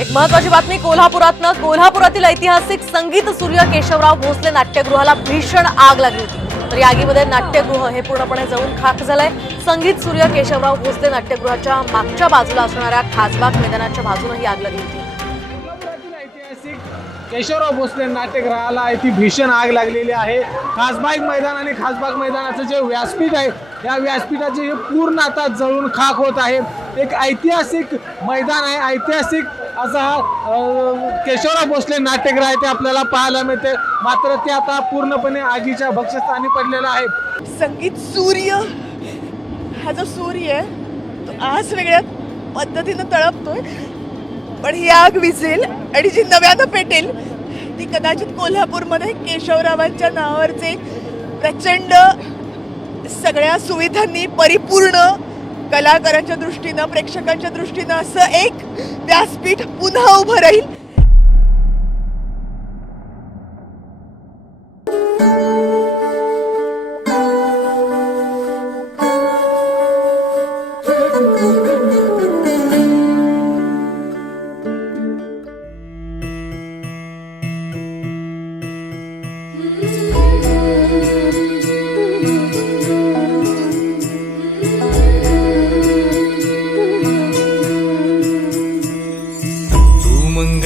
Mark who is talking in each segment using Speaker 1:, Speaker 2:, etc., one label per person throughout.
Speaker 1: एक महत्वाची बातमी कोल्हापुरातनं. कोल्हापुरातील ऐतिहासिक संगीत सूर्य केशवराव भोसले नाट्यगृहाला भीषण आग लागली होती. तर या आगीमध्ये नाट्यगृह हे पूर्णपणे जळून खाक झालंय. संगीत सूर्य केशवराव भोसले नाट्यगृहाच्या मागच्या बाजूला असणाऱ्या खासबाग मैदानाच्या बाजूनं ही आग लागली होती.
Speaker 2: कोल्हापुरातील ऐतिहासिक केशवराव भोसले नाट्यगृहाला आहे ती भीषण आग लागलेली आहे. खासबाग मैदान आणि खासबाग मैदानाचं जे व्यासपीठ आहे या व्यासपीठाचे हे पूर्ण आता जळून खाक होत आहे. एक ऐतिहासिक मैदान आहे ऐतिहासिक असा हा केशवराव भोसले नाट्यगृह आहे ते आपल्याला पाहायला मिळते. मात्र ते आता पूर्णपणे आगीच्या भक्षस्थानी पडलेलं आहे
Speaker 3: संगीत सूर्य हा जो सूर्य आहे तो आज वेगळ्या पद्धतीनं तळपतोय. पण ही आग विझेल आणि जी नव्यानं पेटेल ती कदाचित कोल्हापूरमध्ये केशवरावांच्या नावावरचे प्रचंड सगळ्या सुविधांनी परिपूर्ण कलाकारांच्या दृष्टीनं प्रेक्षकांच्या दृष्टीनं असं एक व्यासपीठ पुन्हा उभं राहील.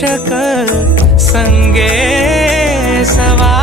Speaker 4: शकल संगे सवा